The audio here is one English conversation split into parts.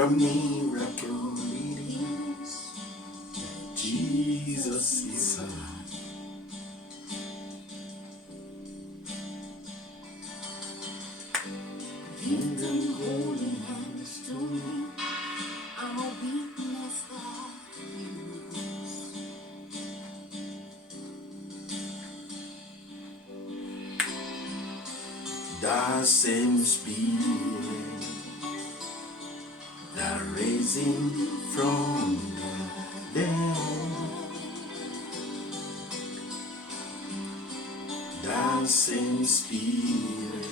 a miracle it is. Jesus is alive. In the holy hands to me, I'm a weakness that you use. The same spirit that raised him from the dead, the same spirit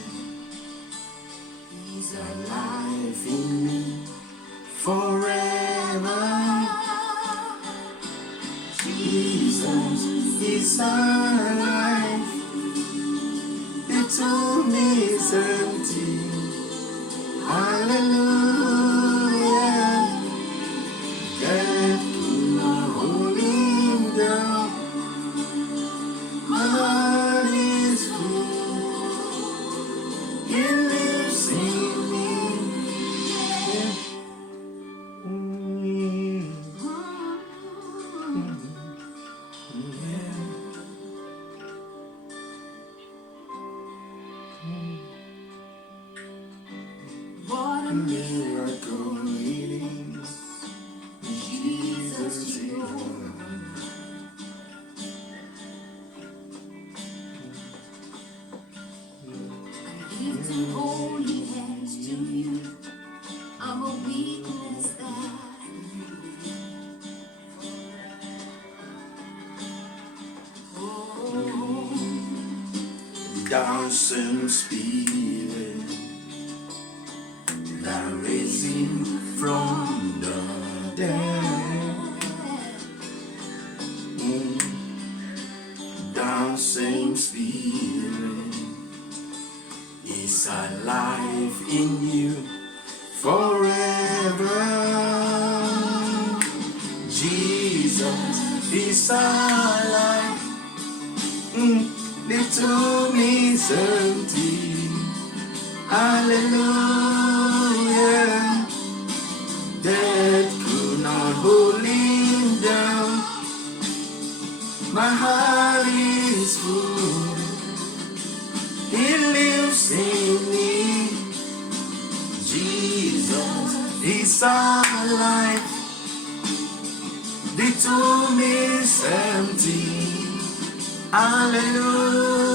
is alive in me forever. Jesus is alive. The tomb is empty. Hallelujah. Death could not hold him down. My heart is full. He lives in me. What a Miracle it is. Jesus is alive. lift in holy hands to you. I'm a weakness that you use. Oh, Dancing spirit that raised him from the dead. Dancing spirit is alive in you forever. Jesus is alive. The tomb is empty. Hallelujah. Death could not hold him down. My heart is full. He lives in me. Jesus is alive. The tomb is empty. Hallelujah.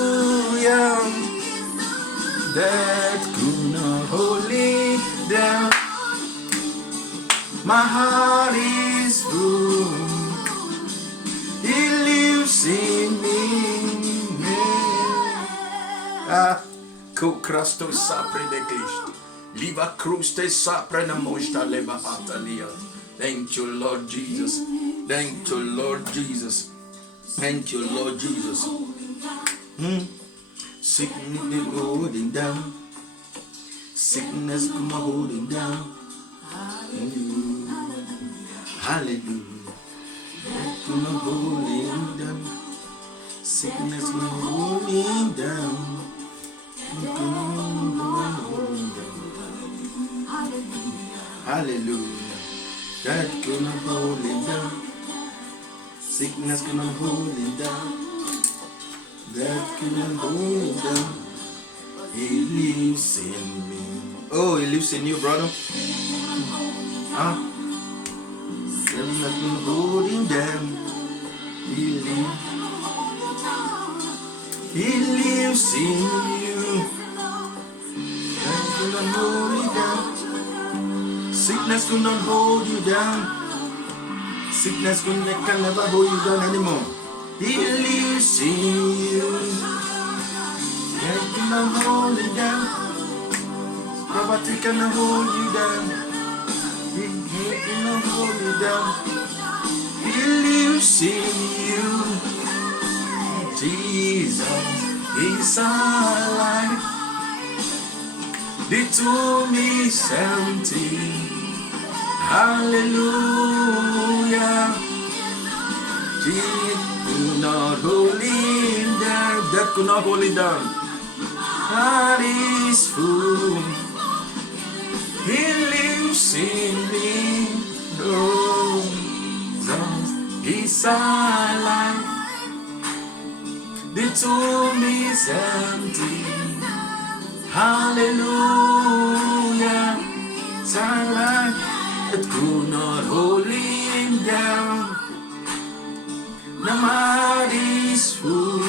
Death could not hold it down. My heart is full. He lives in me. Kokrasto sapre de Cristo. Liva cruste sapre na mosta leva atalia. Thank you, Lord Jesus. Thank you, Lord Jesus. Thank you, Lord Jesus. Sickness is holding down. Sickness come holding down. Hallelujah. Come holding down. Sickness come holding down. Hallelujah. That gonna hold him down. Sickness gonna hold him down. That gonna hold him down. He lives in me. Oh, he lives in you, brother. Huh? Sickness gonna hold him down. He lives in you. That gonna hold him down. Sickness could not hold you down. Sickness can never hold you down anymore. He lives in you. Death cannot hold you down. Poverty cannot hold you down. He cannot hold you down. He lives in you. Jesus is alive. The tomb is empty. Hallelujah. Jesus could not hold him down. Death could not hold him down. Heart is full. He lives in me. No, He's alive. The tomb is empty. Hallelujah. It's alive. It could not hold him down. The mind is full.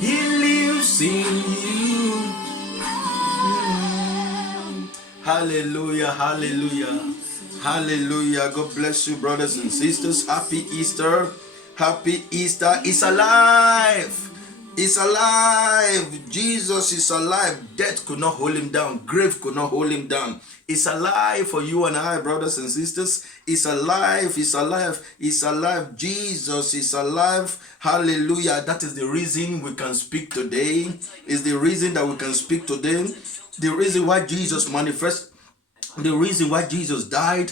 He lives in you. Hallelujah, hallelujah, hallelujah. God bless you, brothers and sisters. Happy Easter. Happy Easter. It's alive. It's alive. Jesus is alive. Death could not hold him down. Grave could not hold him down. It's alive for you and I, brothers and sisters. It's alive. It's alive. It's alive. Jesus is alive. Hallelujah. That is the reason we can speak today. Is the reason that we can speak today. The reason why Jesus manifests. The reason why Jesus died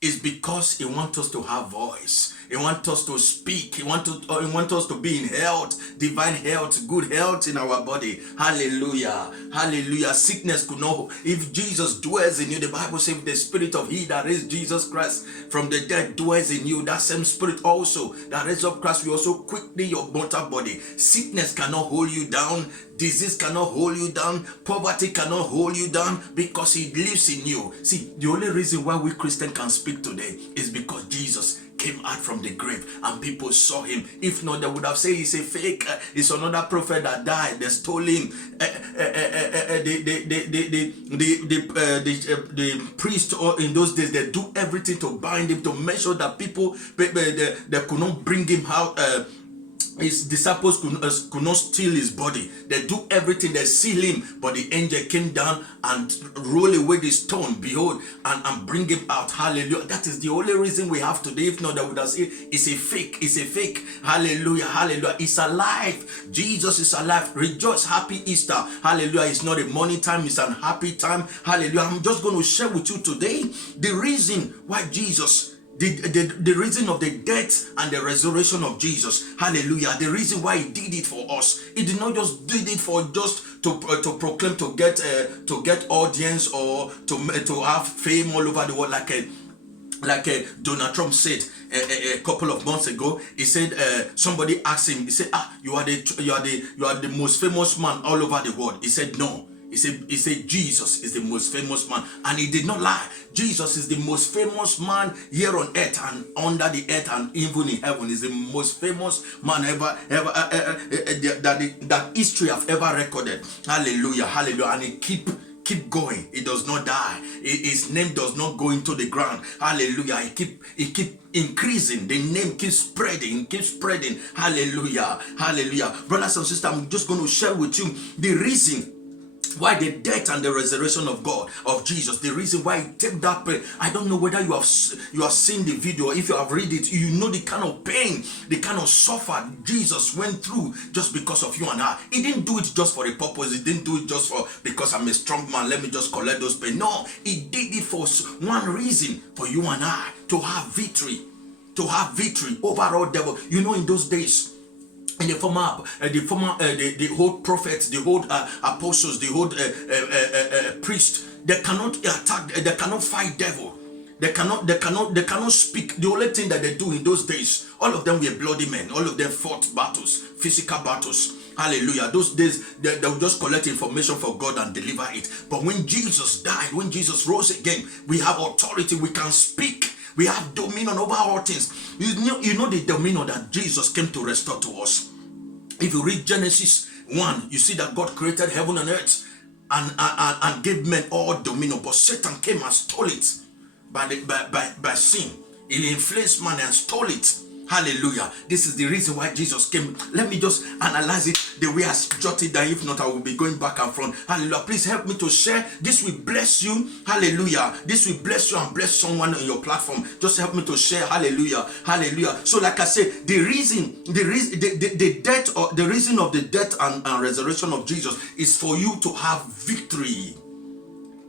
is because he wants us to have voice. He wants us to speak. He wants us to be in health, divine health, good health in our body. Hallelujah. Hallelujah. Sickness could not. If Jesus dwells in you, the Bible says the spirit of he that raised Jesus Christ from the dead dwells in you. That same spirit also that raised up Christ will also quickly your mortal body. Sickness cannot hold you down. Disease cannot hold you down. Poverty cannot hold you down because he lives in you. See, the only reason why we Christians can speak today is because Jesus came out from the grave and people saw him. If not, they would have said he's a fake. It's another prophet that died. They stole him. The priest in those days, they do everything to bind him, to make sure that people they could not bring him out. His disciples could not steal his body. They do everything. They seal him, but the angel came down and roll away the stone, behold, and bring him out. Hallelujah. That is the only reason we have today. If not, they would have said it's a fake. It's a fake. Hallelujah. Hallelujah. It's alive. Jesus is alive. Rejoice. Happy Easter. Hallelujah. It's not a morning time. It's an happy time. Hallelujah. I'm just going to share with you today the reason why Jesus, the reason of the death and the resurrection of Jesus. Hallelujah. The reason why he did it for us. He did not just did it for just to proclaim, to get audience, or to have fame all over the world, like Donald Trump said a couple of months ago. He said somebody asked him, he said, you are the most famous man all over the world. He said no. He said Jesus is the most famous man, and he did not lie. Jesus is the most famous man here on earth and under the earth and even in heaven. Is the most famous man ever that history have ever recorded. Hallelujah, hallelujah. And he keep going. He does not die. His name does not go into the ground. Hallelujah. He keep increasing. The name keeps spreading. Hallelujah, hallelujah. Brothers and sisters, I'm just going to share with you the reason why the death and the resurrection of God, of Jesus, the reason why he took that pain. I don't know whether you have seen the video. If you have read it, you know the kind of pain, the kind of suffer Jesus went through just because of you and I. He didn't do it just for a purpose. He didn't do it just for because I'm a strong man, let me just collect those pain. No, he did it for one reason, for you and I to have victory over all devil. You know, in those days, in the old prophets, the old apostles, the old priests, they cannot attack, they cannot fight devil. They cannot speak. The only thing that they do in those days, all of them were bloody men. All of them fought battles, physical battles. Hallelujah. Those days, they will just collect information for God and deliver it. But when Jesus died, when Jesus rose again, we have authority. We can speak. We have dominion over all things. You know the dominion that Jesus came to restore to us. If you read Genesis 1, you see that God created heaven and earth and gave men all dominion. But Satan came and stole it by sin. He influenced man and stole it. Hallelujah. This is the reason why Jesus came. Let me just analyze it the way I jotted down. If not, I will be going back and front. Hallelujah. Please help me to share. This will bless you. Hallelujah. This will bless you and bless someone on your platform. Just help me to share. Hallelujah. Hallelujah. So like I said, the reason of the death and resurrection of Jesus is for you to have victory.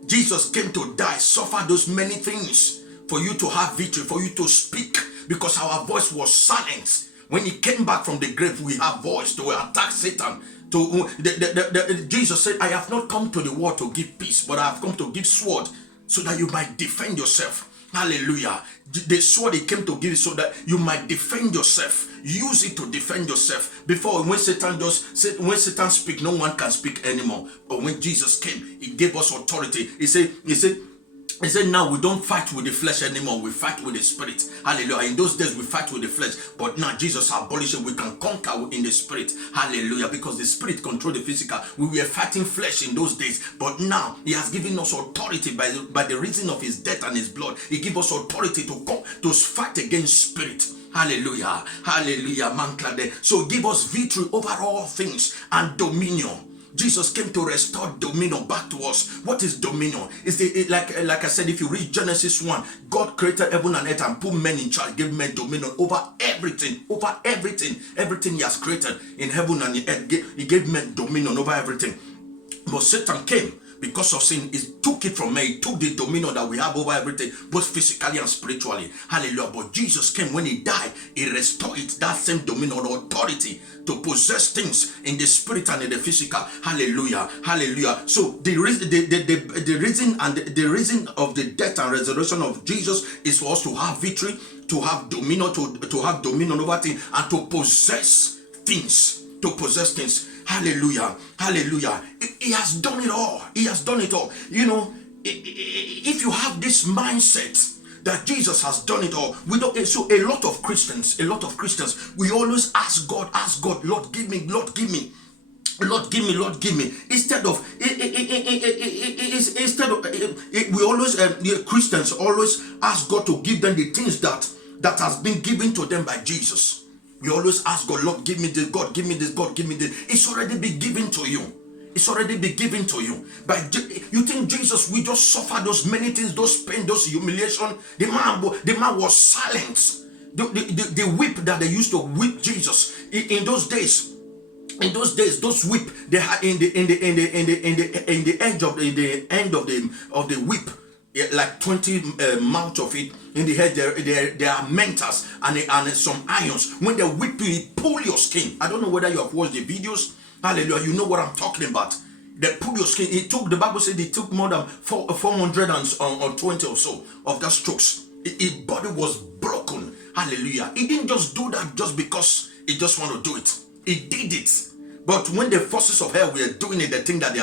Jesus came to die, suffer those many things for you to have victory, for you to speak, because our voice was silenced When he came back from the grave, we have voice to attack Satan. Jesus said, I have not come to the world to give peace, but I have come to give sword so that you might defend yourself. Hallelujah. The sword he came to give so that you might defend yourself. Use it to defend yourself. Before, when Satan speaks, no one can speak anymore. But when Jesus came, he gave us authority. He said, now we don't fight with the flesh anymore. We fight with the spirit. Hallelujah. In those days, we fight with the flesh. But now Jesus abolished it. We can conquer in the spirit. Hallelujah. Because the spirit controls the physical. We were fighting flesh in those days. But now, he has given us authority by the reason of his death and his blood. He gives us authority to fight against spirit. Hallelujah. Hallelujah. So give us victory over all things and dominion. Jesus came to restore dominion back to us. What is dominion? Like I said, if you read Genesis 1, God created heaven and earth and put men in charge, gave men dominion over everything, everything he has created in heaven and in earth. He gave men dominion over everything. But Satan came because of sin. He took it from me. He took the dominion that we have over everything, both physically and spiritually. Hallelujah. But Jesus came. When he died, he restored it, that same dominion, authority to possess things in the spirit and in the physical. Hallelujah. Hallelujah. So the reason of the death and resurrection of Jesus is for us to have victory, to have dominion, to have dominion over things, and to possess things. Hallelujah. Hallelujah. He has done it all. He has done it all. You know, if you have this mindset that Jesus has done it all, so a lot of Christians, we always ask God, Lord, give me, Lord, give me. Lord, give me, Lord, give me. Instead of we always Christians always ask God to give them the things that has been given to them by Jesus. We always ask God, Lord, give me this, God, give me this, God, give me this. It's already been given to you. It's already been given to you. But you think Jesus, we just suffer those many things, those pain, those humiliation. The man was silent. The whip that they used to whip Jesus in those days. In those days, those whip they had in the edge of the end of the whip, like 20 mouth of it. In the head, there are mentors and some irons. When they whip you, it pull your skin. I don't know whether you have watched the videos. Hallelujah, you know what I'm talking about. They pull your skin. The Bible said it took more than 420 or so of that strokes. His body was broken. Hallelujah. He didn't just do that just because he just want to do it. He did it. But when the forces of hell were doing it, they think that they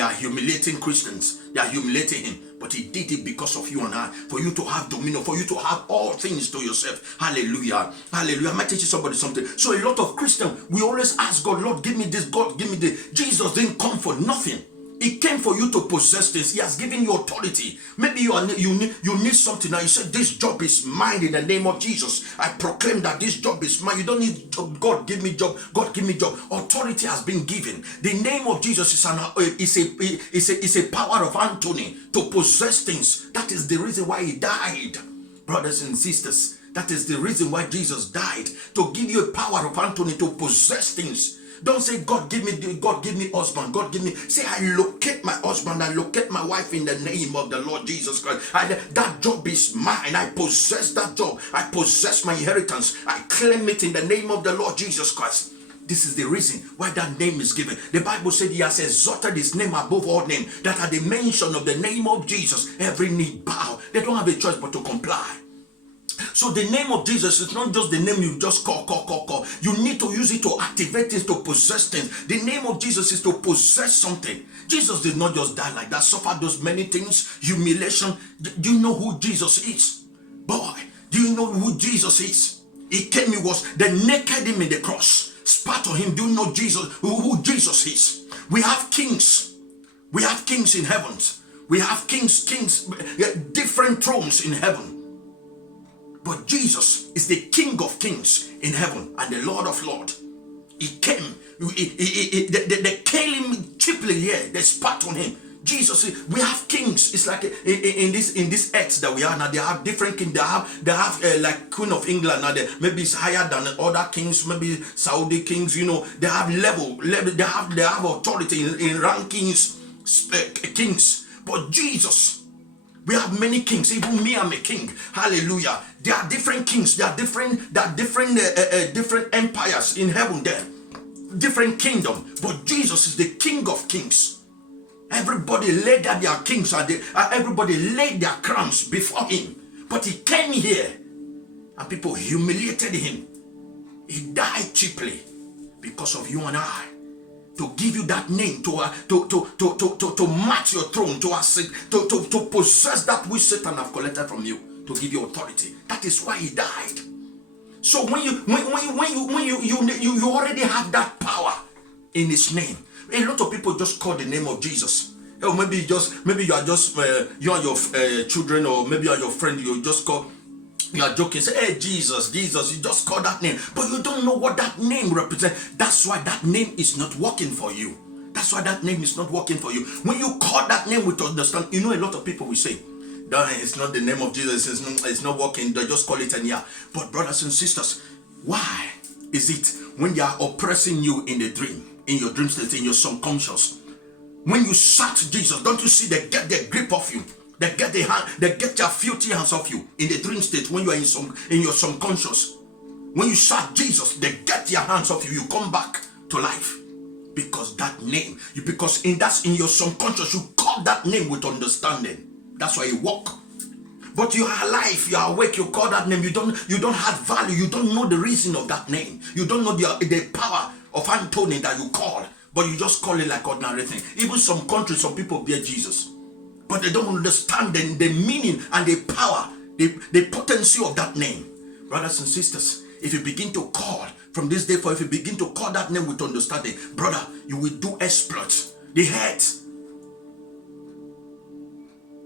are humiliating Christians. They are humiliating him. But he did it because of you and I. For you to have dominion. For you to have all things to yourself. Hallelujah. Hallelujah. I might teach somebody something. So a lot of Christians, we always ask God, Lord, give me this. God, give me this. Jesus didn't come for nothing. He came for you to possess this. He has given you authority. Maybe you need something now. You said, this job is mine in the name of Jesus. I proclaim that this job is mine. You don't need job. God, give me job. God, give me job. Authority has been given. The name of Jesus is a power of Anthony to possess things. That is the reason why he died. Brothers and sisters, that is the reason why Jesus died. To give you a power of Anthony to possess things. Don't say, God give me husband, God give me. Say, I locate my husband, I locate my wife in the name of the Lord Jesus Christ. That job is mine. I possess that job. I possess my inheritance. I claim it in the name of the Lord Jesus Christ. This is the reason why that name is given. The Bible said he has exalted his name above all names, that at the mention of the name of Jesus, every knee bow. They don't have a choice but to comply. So the name of Jesus is not just the name you just call. You need to use it to activate things, to possess things. The name of Jesus is to possess something. Jesus did not just die like that, suffer those many things, humiliation. Do you know who Jesus is? Boy, do you know who Jesus is? He came, they naked him in the cross, spat on him. Do you know Jesus, who Jesus is? We have kings. We have kings in heaven. We have kings, different thrones in heaven. But Jesus is the King of Kings in heaven and the Lord of Lords. He came. They killed him cheaply here. They spat on him. Jesus, we have kings. It's like in this earth that we are now. They have different kings. They have like Queen of England now. Maybe it's higher than other kings. Maybe Saudi kings. You know, they have level. They have authority in rankings, kings. But Jesus We have many kings. Even me, I'm a king. Hallelujah. There are different kings. There are different empires in heaven there. Different kingdom. But Jesus is the King of kings. Everybody laid at their kings. Everybody laid their crowns before him. But he came here and people humiliated him. He died cheaply because of you and I. To give you that name, to match your throne, to possess that which Satan have collected from you, to give you authority. That is why he died. So when you already have that power in his name. A lot of people just call the name of Jesus. Or maybe you are just you and your children, or maybe you and your friend, you just call. You are joking, say, hey, Jesus, you just call that name, but you don't know what that name represents. That's why that name is not working for you. That's why that name is not working for you. When you call that name with understand, a lot of people will say, it's not the name of Jesus, it's not working, they just call it and yeah. But brothers and sisters, why is it when they are oppressing you in the dream, in your dream state, in your subconscious, when you shout Jesus, don't you see they get their grip off you? They get their filthy hands off you in the dream state when you are in your subconscious. When you shout Jesus, they get their hands off you. You come back to life because that name. Because in your subconscious, you call that name with understanding. That's why you walk. But you are alive, you are awake. You call that name. You don't have value. You don't know the reason of that name. You don't know the power of Anthony that you call. But you just call it like ordinary thing. Even some countries, some people bear Jesus. But they don't understand the meaning and the power, the potency of that name. Brothers and sisters, if you begin to call from this day forward, if you begin to call that name with understanding, brother, you will do exploits. The head,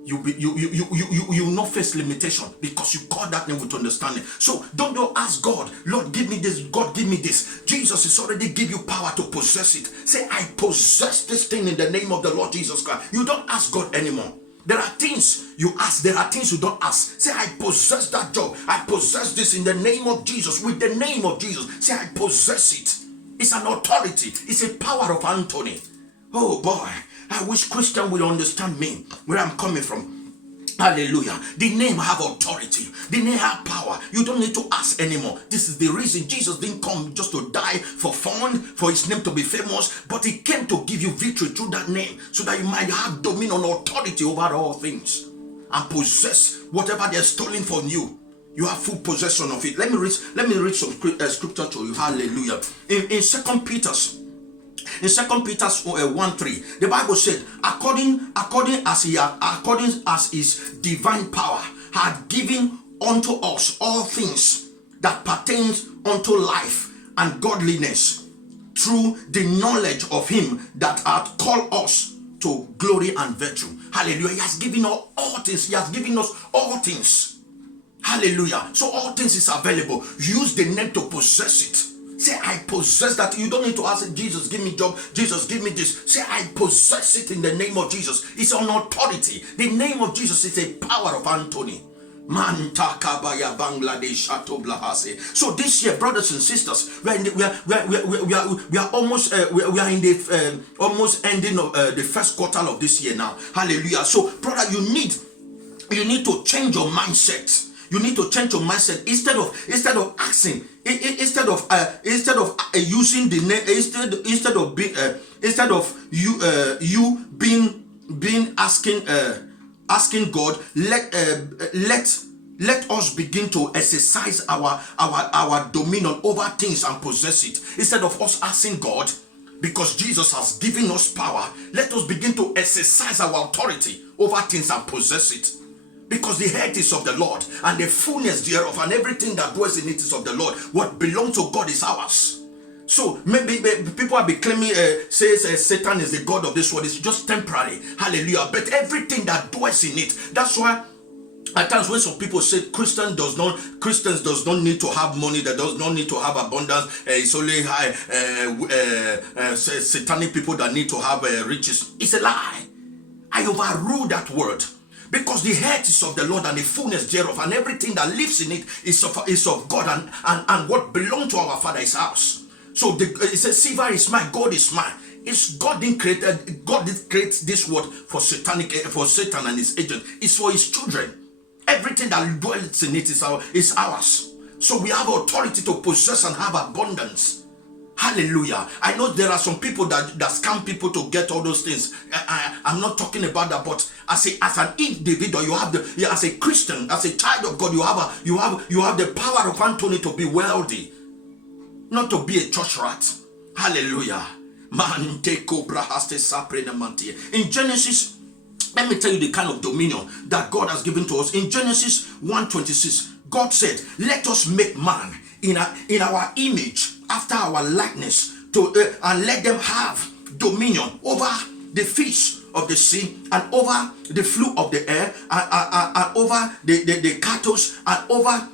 you will not face limitation because you call that name with understanding. So don't ask God, Lord, give me this, God, give me this. Jesus has already give you power to possess it. Say, I possess this thing in the name of the Lord Jesus Christ. You don't ask God anymore. There are things you ask, there are things you don't ask. Say, I possess that job. I possess this in the name of Jesus. With the name of Jesus. Say, I possess it. It's an authority. It's a power of Anthony. Oh boy, I wish Christian will understand me, where I'm coming from. Hallelujah. The name have authority. The name have power. You don't need to ask anymore. This is the reason Jesus didn't come just to die for fun, for his name to be famous, but he came to give you victory through that name, so that you might have dominion, authority over all things, and possess whatever they're stolen from you. You have full possession of it. Let me read some scripture to you. Hallelujah. In 2 Peter 1:3, the Bible said, according as his divine power had given unto us all things that pertains unto life and godliness, through the knowledge of him that hath called us to glory and virtue. Hallelujah. He has given us all things. He has given us all things. Hallelujah. So all things is available. Use the name to possess it. Say, I possess that. You don't need to ask Jesus, give me job. Jesus, give me this. Say, I possess it in the name of Jesus. It's an authority. The name of Jesus is a power of Anthony. So this year, brothers and sisters, we are almost almost ending of the first quarter of this year now. Hallelujah. So, brother, you need to change your mindset. You need to change your mindset instead of asking, instead of using the name, instead of you being asking God, let us begin to exercise our dominion over things and possess it. Instead of us asking God, because Jesus has given us power, let us begin to exercise our authority over things and possess it. Because the earth is of the Lord, and the fullness thereof, and everything that dwells in it is of the Lord. What belongs to God is ours. So maybe people will be claiming, says Satan is the God of this world. It's just temporary. Hallelujah. But everything that dwells in it. That's why at times when some people say Christians does not need to have money, that does not need to have abundance, it's only satanic people that need to have riches. It's a lie. I overrule that word. Because the earth is of the Lord and the fullness thereof, and everything that lives in it is of God, and what belongs to our Father is ours. So it says, silver is mine, gold is mine. It's God didn't create this world for Satan and his agents. It's for his children. Everything that dwells in it is ours. So we have authority to possess and have abundance. Hallelujah. I know there are some people that scam people to get all those things. I'm not talking about that, but as an individual, as a Christian, as a child of God, you have the power of Anthony to be wealthy, not to be a church rat. Hallelujah. In Genesis, let me tell you the kind of dominion that God has given to us. In Genesis 1:26, God said, let us make man in our image, after our likeness, and let them have dominion over the fish of the sea, and over the flew of the air, and over the cattle, and over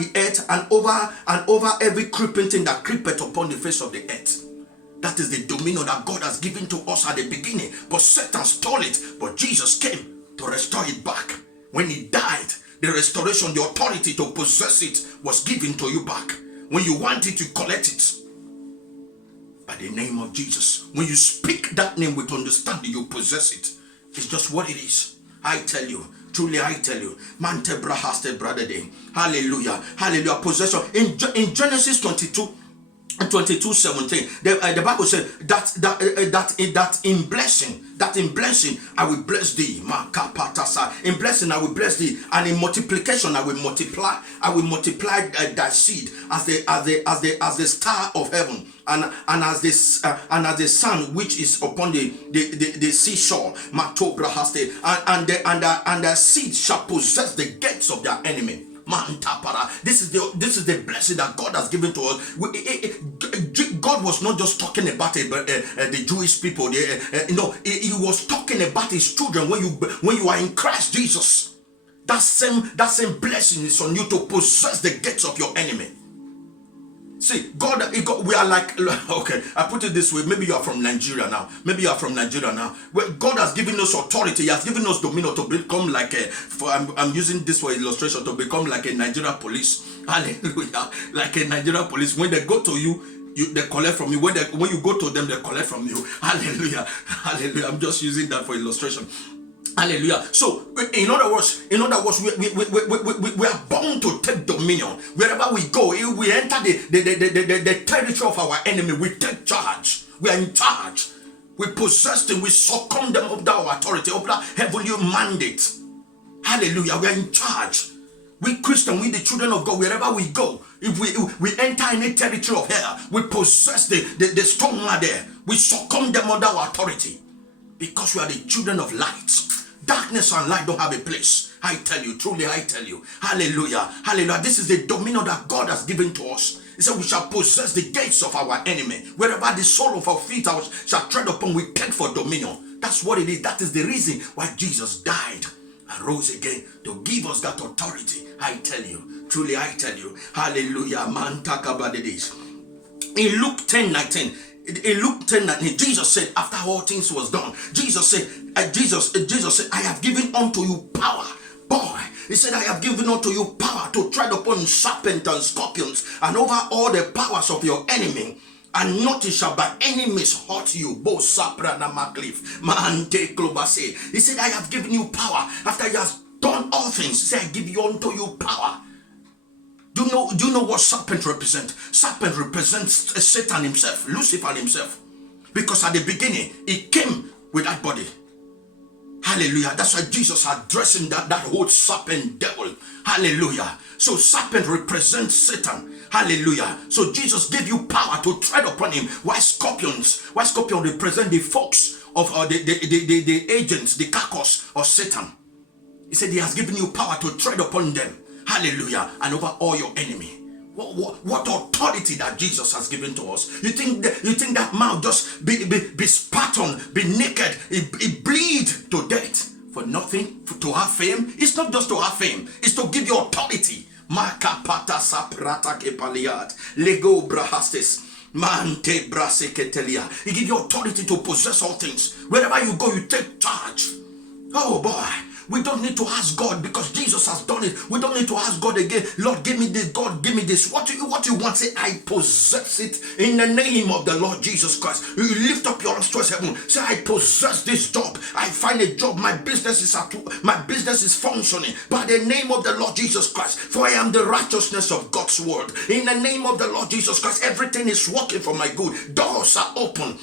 the earth, and over every creeping thing that creepeth upon the face of the earth. That is the dominion that God has given to us at the beginning. But Satan stole it. But Jesus came to restore it back. When he died, the restoration, the authority to possess it was given to you back. When you want it, you collect it. By the name of Jesus. When you speak that name with understanding, you possess it. It's just what it is. I tell you. Truly I tell you. Mante brahaste brother day. Hallelujah. Hallelujah. Possession. In Genesis 22:17, the Bible said that in blessing I will bless thee. In blessing I will bless thee, and in multiplication I will multiply thy seed as the star of heaven, and as the sun which is upon the seashore. And the seed shall possess the gates of their enemy. This is the blessing that God has given to us. God was not just talking about the Jewish people. He was talking about his children. When you are in Christ Jesus, that same blessing is on you to possess the gates of your enemy. See, we are like, okay, I put it this way. Maybe you are from Nigeria now. Well, God has given us authority. He has given us dominion to become like I'm using this for illustration, to become like a Nigeria police. Hallelujah. Like a Nigeria police. When they go to you, they collect from you. When you go to them, they collect from you. Hallelujah. Hallelujah. I'm just using that for illustration. Hallelujah. So, in other words, we are bound to take dominion. Wherever we go, we enter the territory of our enemy. We take charge. We are in charge. We possess them. We succumb them under our authority, under heavenly mandate. Hallelujah. We are in charge. We Christians, we the children of God, wherever we go, if we enter any territory of hell, we possess the strong man there. We succumb them under our authority, because we are the children of light. Darkness and light don't have a place. I tell you, truly I tell you. Hallelujah. Hallelujah. This is the dominion that God has given to us. He said we shall possess the gates of our enemy. Wherever the sole of our feet shall tread upon, we take for dominion. That's what it is. That is the reason why Jesus died and rose again, to give us that authority. I tell you, truly I tell you. Hallelujah. Man, talk about this. In Luke 10:19, Jesus said, after all things was done, Jesus said, I have given unto you power. Boy, he said, I have given unto you power to tread upon serpents and scorpions, and over all the powers of your enemy, and nothing shall by any means hurt you. Bo saprana maklif, mante klobase. He said, I have given you power. After he has done all things, he said, I give you unto you power. Do you know what serpent represents? Serpent represents Satan himself, Lucifer himself. Because at the beginning, he came with that body. Hallelujah. That's why Jesus addressed him, that whole serpent devil. Hallelujah. So serpent represents Satan. Hallelujah. So Jesus gave you power to tread upon him. Why scorpion represent the fox of the agents, the carcass of Satan. He said he has given you power to tread upon them. Hallelujah. And over all your enemy. What authority that Jesus has given to us? You think that man just be spat on, be naked, he bleed to death for nothing, to have fame? It's not just to have fame, it's to give you authority. Makapata saprata kepaliat lego brahastes mante braseketelia. He gives you authority to possess all things. Wherever you go, you take charge. Oh boy, We don't need to ask God because Jesus has done it. We don't need to ask God again, Lord, give me this, God, give me this. What you want, say, I possess it in the name of the Lord Jesus Christ. You lift up your hands towards heaven. Say, I possess this job. I find a job. My business is functioning by the name of the Lord Jesus Christ. For I am the righteousness of God's word. In the name of the Lord Jesus Christ, everything is working for my good. Doors are open.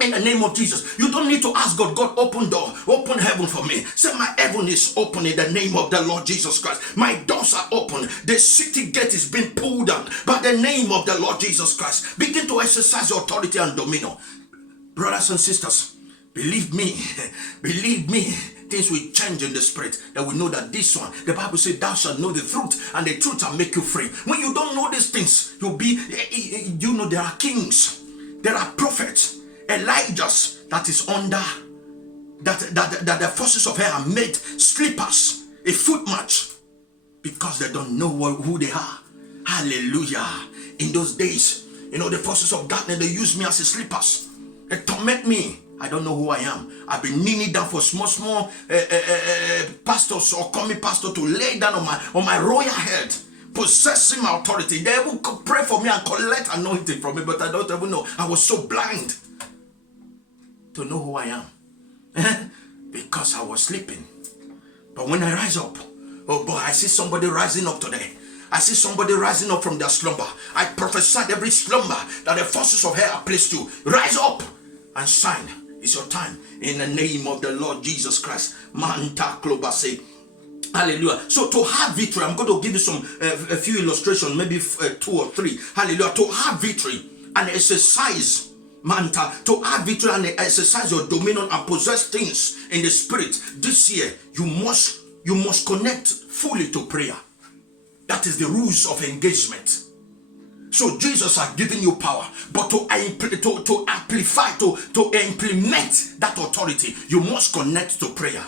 In the name of Jesus, you don't need to ask God, God, open door, open heaven for me. Say, my heaven is open in the name of the Lord Jesus Christ. My doors are open. The city gate is being pulled down by the name of the Lord Jesus Christ. Begin to exercise your authority and dominion. Brothers and sisters, believe me, things will change in the spirit. That we know that this one, the Bible says, thou shalt know the truth, and the truth shall make you free. When you don't know these things, you'll be, there are kings, there are prophets, Elijah's that is under that the forces of hell have made sleepers, a foot match, because they don't know who they are. Hallelujah. In those days, the forces of darkness, they use me as a sleepers. They torment me. I don't know who I am. I've been kneeling down for small pastors or coming pastor to lay down on my royal head, possessing my authority. They will pray for me and collect anointing from me, but I don't even know. I was so blind to know who I am because I was sleeping. But when I rise up, oh boy, I see somebody rising up today. I see somebody rising up from their slumber. I prophesied every slumber that the forces of hell are placed to. Rise up and shine. It's your time in the name of the Lord Jesus Christ. Manta klobase. Hallelujah. So to have victory, I'm going to give you a few illustrations, maybe 2 or 3. Hallelujah. To have victory and exercise Manta, to have victory and exercise your dominion and possess things in the spirit this year, you must connect fully to prayer. That is the rules of engagement. So Jesus has given you power, but to amplify, to implement that authority, you must connect to prayer.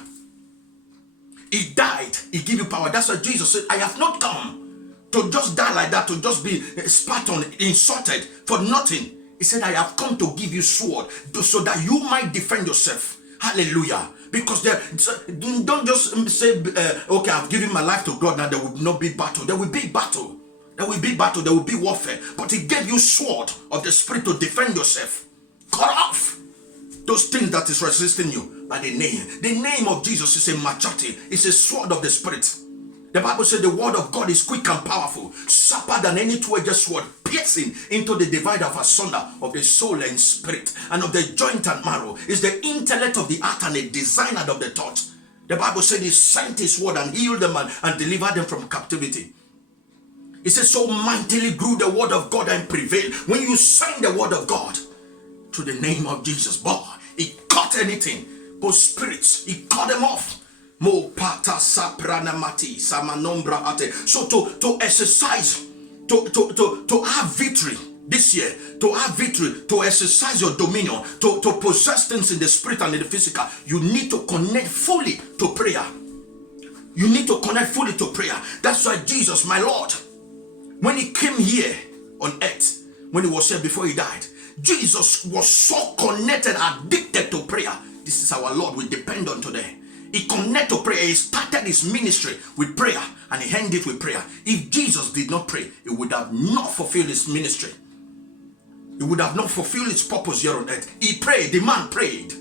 He died, he gave you power. That's why Jesus said, I have not come to just die like that, to just be spat on, insulted for nothing. He said, I have come to give you sword so that you might defend yourself. Hallelujah. Because don't just say, okay, I've given my life to God, now there will not be battle. There will be battle. There will be battle. There will be warfare. But he gave you sword of the spirit to defend yourself. Cut off those things that is resisting you by the name. The name of Jesus is a machete. It's a sword of the spirit. The Bible says the word of God is quick and powerful, sharper than any two-edged sword, piercing into the divider of asunder of the soul and spirit, and of the joint and marrow. Is the intellect of the heart and the designer of the thought. The Bible said he sent his word and healed them and delivered them from captivity. It says, so mightily grew the word of God and prevailed. When you sign the word of God to the name of Jesus, boy, he cut anything, both spirits, he cut them off. Mo pata saprana mati samanombra ate. So to exercise, to have victory this year, to have victory, to exercise your dominion, to possess things in the spirit and in the physical, you need to connect fully to prayer. You need to connect fully to prayer. That's why Jesus, my Lord, when he came here on earth, when he was here before he died, Jesus was so connected, addicted to prayer. This is our Lord we depend on today. He connected to prayer. He started his ministry with prayer and he ended it with prayer. If Jesus did not pray, he would have not fulfilled his ministry. He would have not fulfilled his purpose here on earth. He prayed. The man prayed.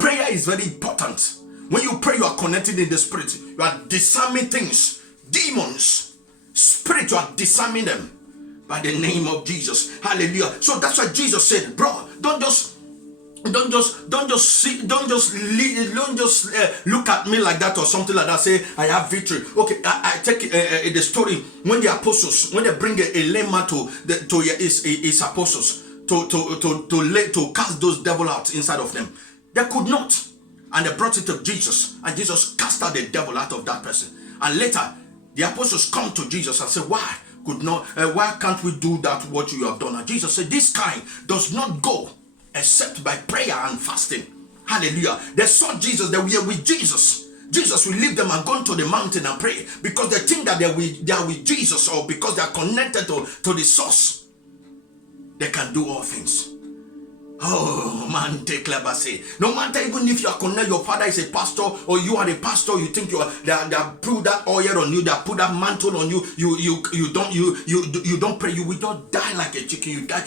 Prayer is very important. When you pray, you are connected in the spirit. You are discerning things. Demons, spirit, you are discerning them by the name of Jesus. Hallelujah. So that's why Jesus said, bro, don't just look at me like that or something like that. Say I have victory. Okay, I take the story when the apostles, when they bring a lame man to his apostles to cast those devil out inside of them, they could not, and they brought it to Jesus, and Jesus cast out the devil out of that person. And later the apostles come to Jesus and say, why can't we do that what you have done? And Jesus said, this kind does not go except by prayer and fasting. Hallelujah. They saw Jesus, they were with Jesus. Jesus will leave them and go to the mountain and pray because they think that they are with Jesus, or because they are connected to the source. They can do all things. Oh man, take clever say. No matter even if you are connected, your father is a pastor or you are a pastor, you think you are they put that oil on you, they put that mantle on you. You don't pray, you will just die like a chicken. You die